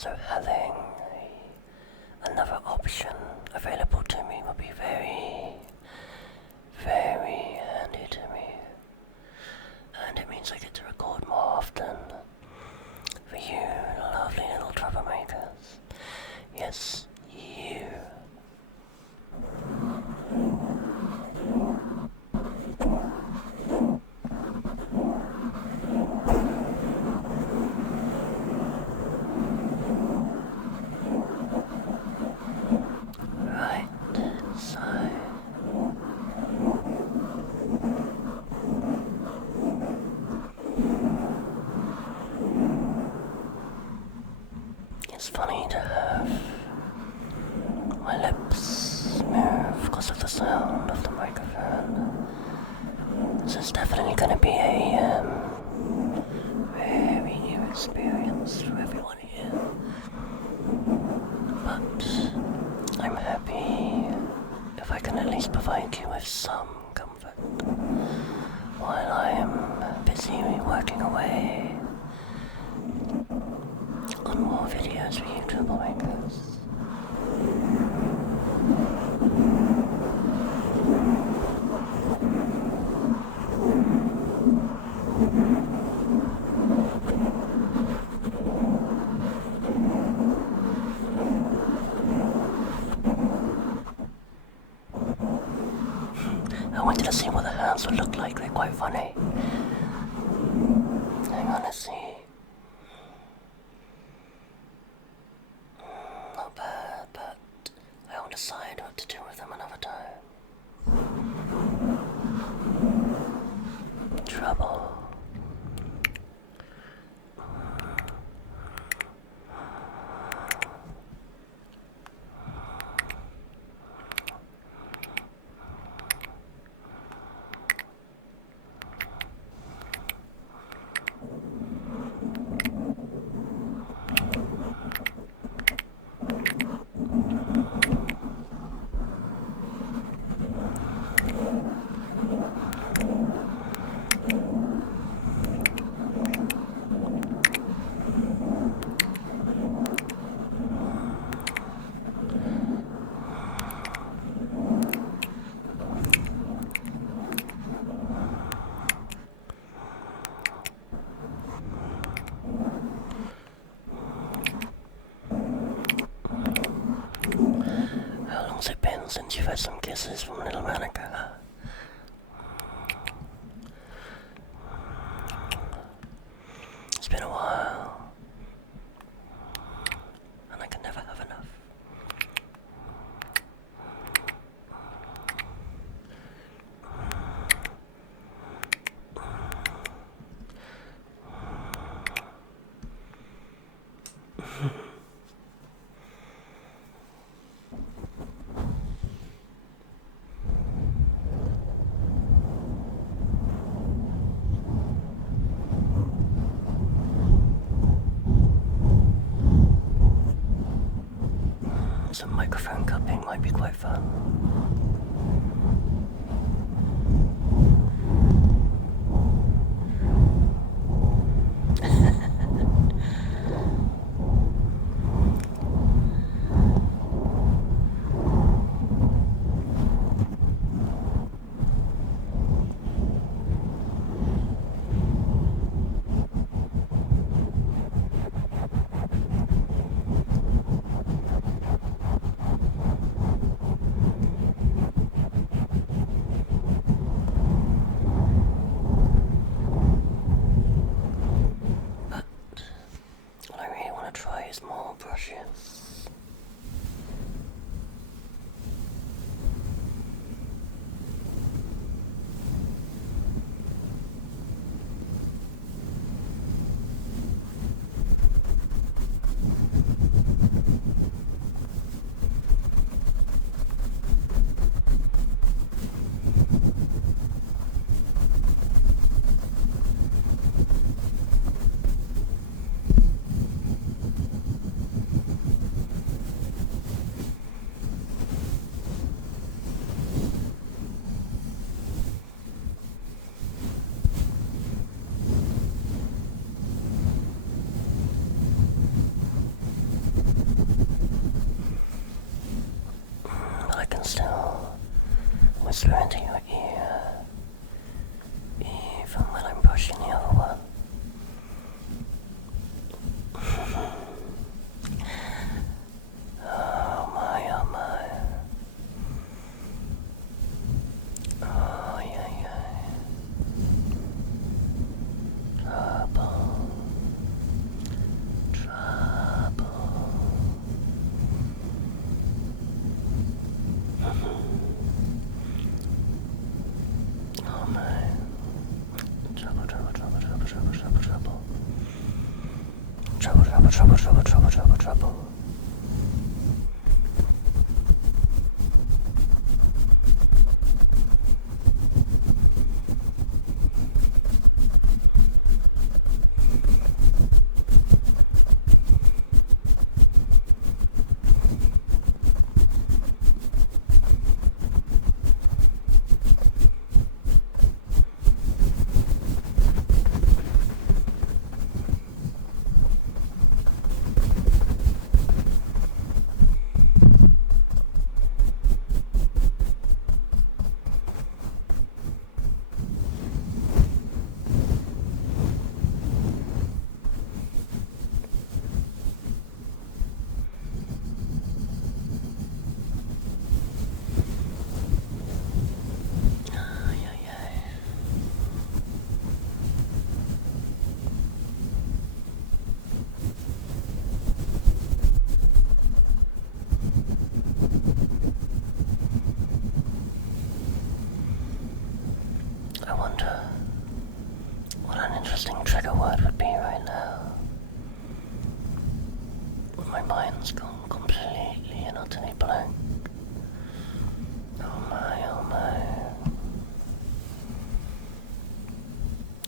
So having another option available to me will be very, very handy to me. And it means I get to record more often for you lovely little troublemakers. Yes, you. Right, so it's funny to have my lips move because of the sound of the microphone. This is definitely going to be a very new experience for everyone here. But I'm happy if I can at least provide you with some comfort while I am busy working away on more videos for you troublemakers. I wanted to see what the hands would look like. They're quite funny. Hang on, let's see. Not bad, but I will decide what to do with them another time. Trouble. How long's it been since you've had some kisses from little Manuka? It's been a while, and I can never have enough. Some microphone cupping might be quite fun. More brushes. deeper into your ear, even when I'm brushing the other one. Oh my, oh my. Oh yeah, yeah. Trouble. Trouble. Oh my. Trouble, trouble, trouble, trouble, trouble, trouble, trouble. Trouble, trouble, trouble, trouble, trouble, trouble, trouble. I wonder what an interesting trigger word would be right now. My mind's gone completely and utterly blank. Oh my, oh my.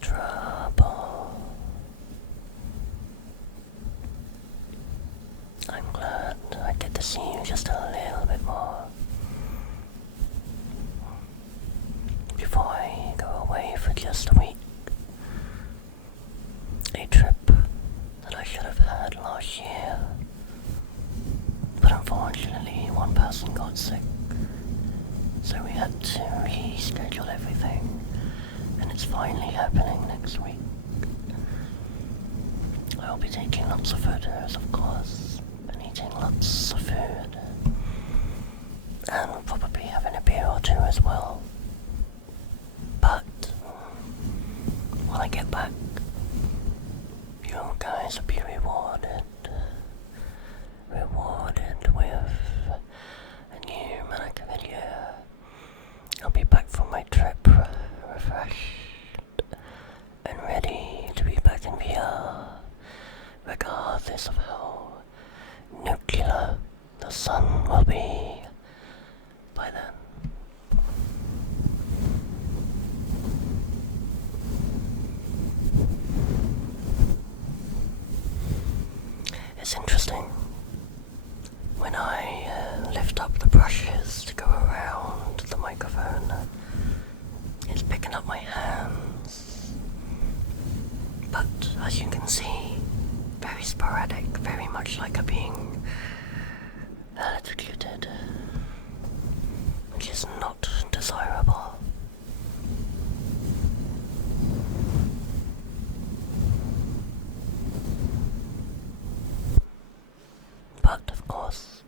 Trouble. I'm glad I get to see you just a little bit more. Before I go away for just a week. A trip that I should have had last year. But unfortunately, one person got sick. So we had to reschedule everything. And it's finally happening next week. I'll be taking lots of photos, of course. And eating lots of food. And probably having a beer or two as well. But when I get back, you guys will be rewarded with a new Manuka video. I'll be back from my trip refreshed and ready to be back in VR, regardless of how nuclear the sun will be by then. It's interesting. When I lift up the brushes to go around the microphone, it's picking up my hands. But as you can see, very sporadic, very much like a being electrocuted, which is not desirable. But of course,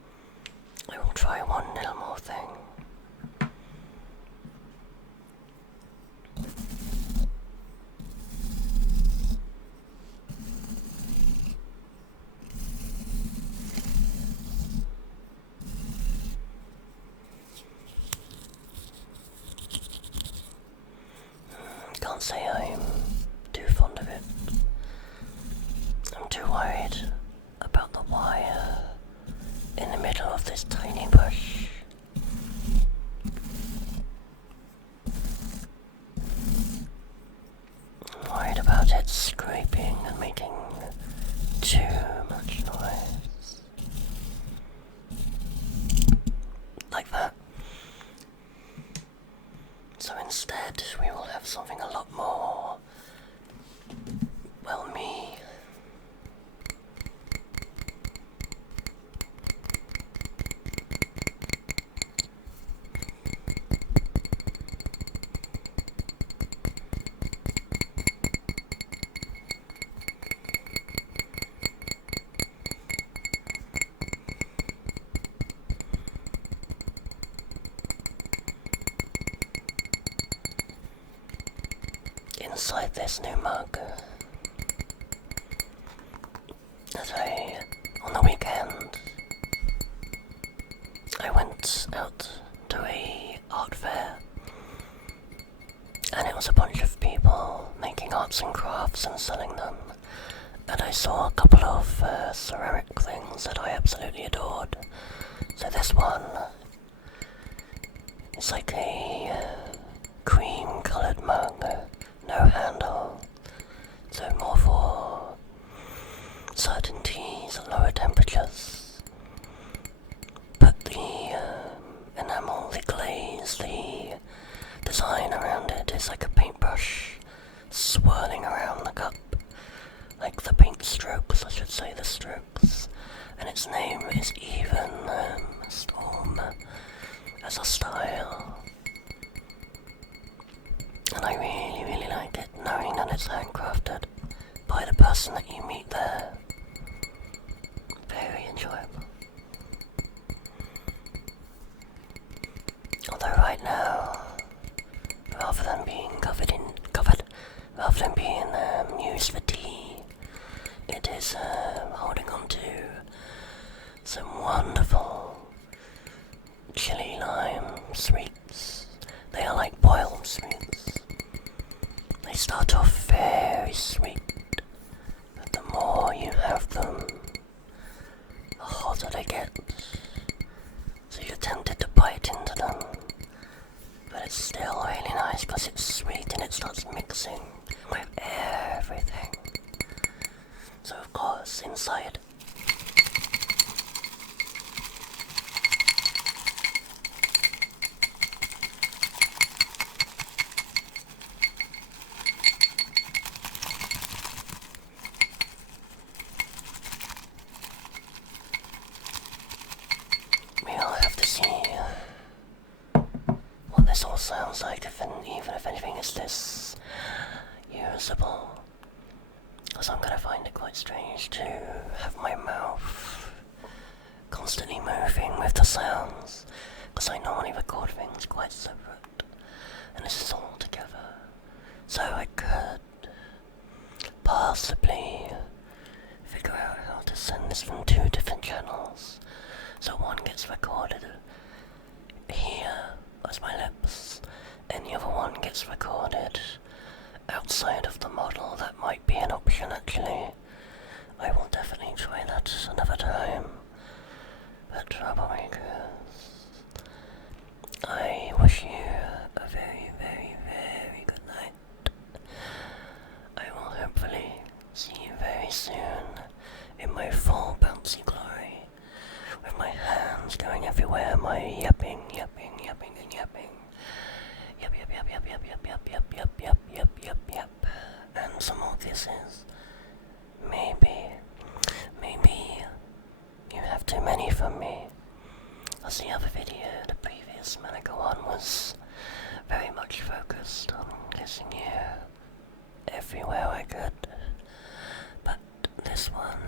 I will try one little more thing. Can't say I'm too fond of it. I'm too worried about the wire in the middle of this tiny bush. I'm worried about it scraping and making too much noise. Like that. So instead, we will have something a lot more, well, me. inside this new mug. On the weekend, I went out to a art fair, and it was a bunch of people making arts and crafts and selling them, and I saw a couple of ceramic things that I absolutely adored. So this one is like a cream-coloured mug, no handle, so more for certain teas at lower temperatures. But the enamel, the glaze, the design around it is like a paintbrush swirling around the cup, like the paint strokes, I should say, the strokes. And its name is even Storm as a style. And I really, really like it, knowing that it's handcrafted by the person that you meet there. Very enjoyable. Although right now, rather than being rather than being used for tea, it is holding on to some wonderful chili lime sweets. They are like boiled sweets. They start off very sweet, but the more you have them, the hotter they get. So you're tempted to bite into them, but it's still really nice because it's sweet and it starts mixing with everything. So of course, inside we'll have to see what this all sounds like, even if anything is this usable. Because I'm gonna find it quite strange to have my mouth constantly moving with the sounds, because I normally record things quite separate, and this is all together. So I could possibly figure out how to send this from 2 different channels. So one gets recorded here as my lips, and the other one gets recorded outside of the model. That might be an option actually. I will definitely try that another time. But troublemakers, I wish you a very, very, very good night. I will hopefully see you very soon in my full bouncy glory, with my hands going everywhere, my yapping, and yapping. Yep. And some more kisses. Maybe you have too many from me. As the other video, the previous Manuka one, was very much focused on kissing you everywhere I could. But this one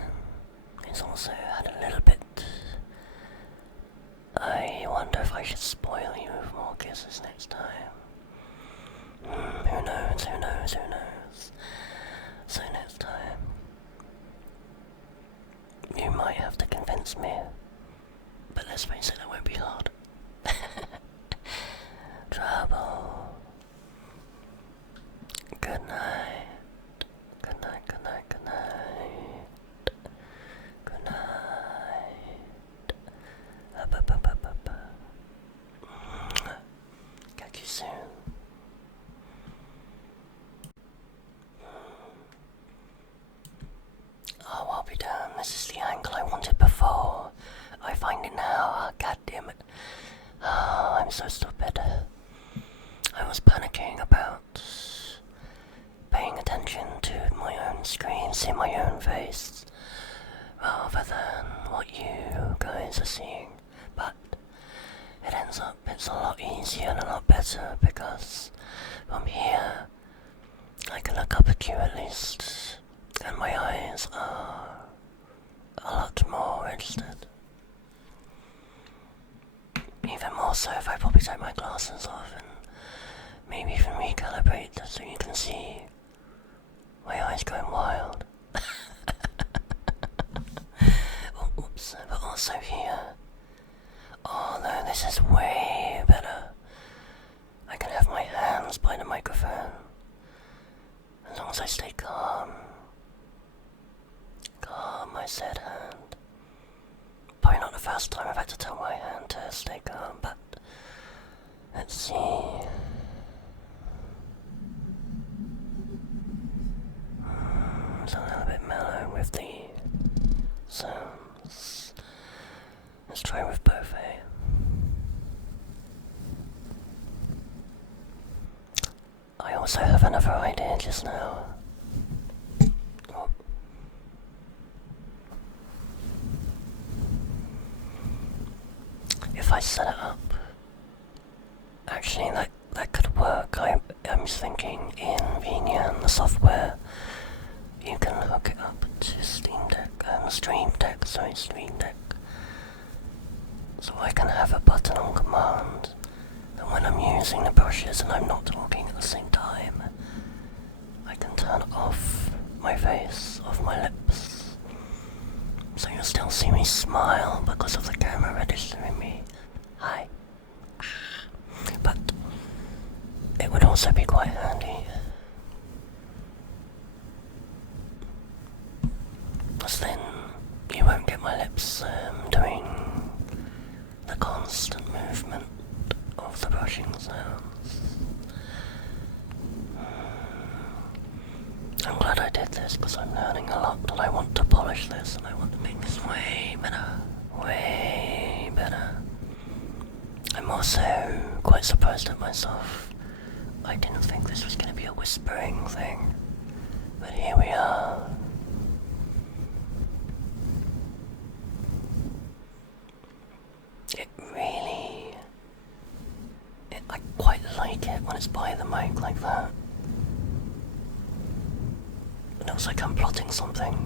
has also had a little bit. I wonder if I should spoil you with more kisses next time. Who knows? So next time, you might have to convince me. But let's face it, that won't be hard. Trouble. Good night. Good night. Catch you soon. Oh, I'll be damned. This is the angle I wanted before. I find it now. Oh, God damn it. Oh, I'm so stupid. I was panicking about paying attention to my own screen, seeing my own face, rather than what you guys are seeing. But it ends up it's a lot easier and a lot better, because from here I can look up at you at least, and my eyes are a lot more registered. Even more so if I probably take my glasses off and maybe even recalibrate so you can see This is way better. I can have my hands by the microphone. As long as I stay calm. Calm, I said hand. Probably not the first time I've had to tell my hand to stay calm, but let's see. It's a little bit mellow with the sounds. Let's try with both, eh? I also have another idea just now. Oh. If I set it up, actually that could work. I'm thinking in Venian, the software, you can hook it up to Stream Deck. So I can have a button on command, and when I'm using the brushes and I'm not talking at the same time, I can turn off my face, off my lips, so you'll still see me smile because of the camera registering me. Hi. But it would also be quite handy, because then you won't get my lips doing the constant movement of the brushing sounds. I'm glad I did this because I'm learning a lot and I want to polish this and I want to make this way better. Way better. I'm also quite surprised at myself. I didn't think this was going to be a whispering thing, but here we are. I quite like it when it's by the mic like that. It looks like I'm plotting something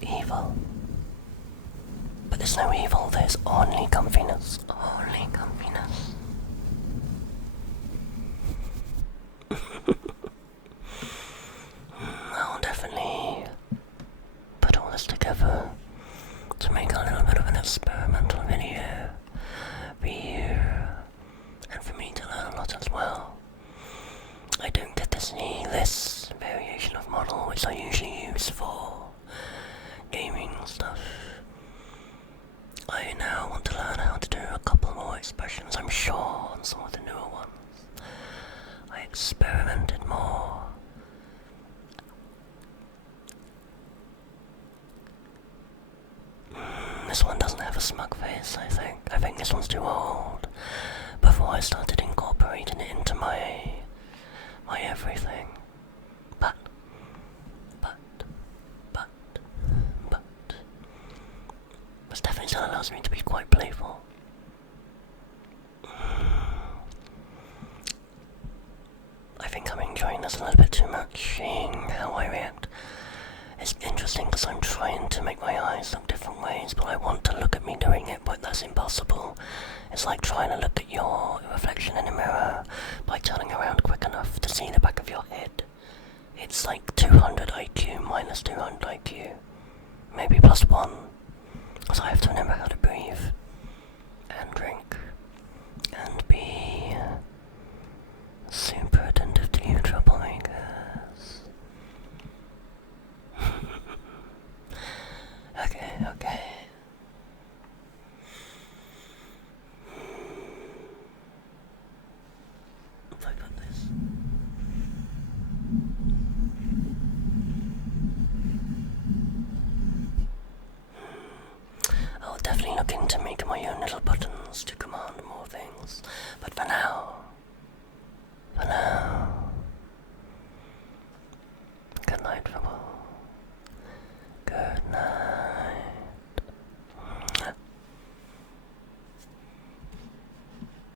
evil. But there's no evil, there's only comfiness. Only comfiness. I'll definitely put all this together to make a little bit of an experimental video for you, and for me to learn a lot as well. I don't get to see this variation of model which I usually use for gaming stuff. I now want to learn how to do a couple more expressions, I'm sure, on some of the newer ones. I experimented more. This one doesn't have a smug face, I think. I think this one's too old. Before I started incorporating it into my everything. But this definitely still allows me to be quite playful. I think I'm enjoying this a little bit too much, seeing how I react. It's interesting because I'm trying to make my eyes look different ways, but I want to look at me doing it, but that's impossible. It's like trying to look at your reflection in a mirror by turning around quick enough to see the back of your head. It's like 200 IQ minus 200 IQ. Maybe plus 1. Because I have to remember how to breathe, and drink, and be super attentive to you troublemakers. Okay. If I got this. I'll definitely look into making my own little buttons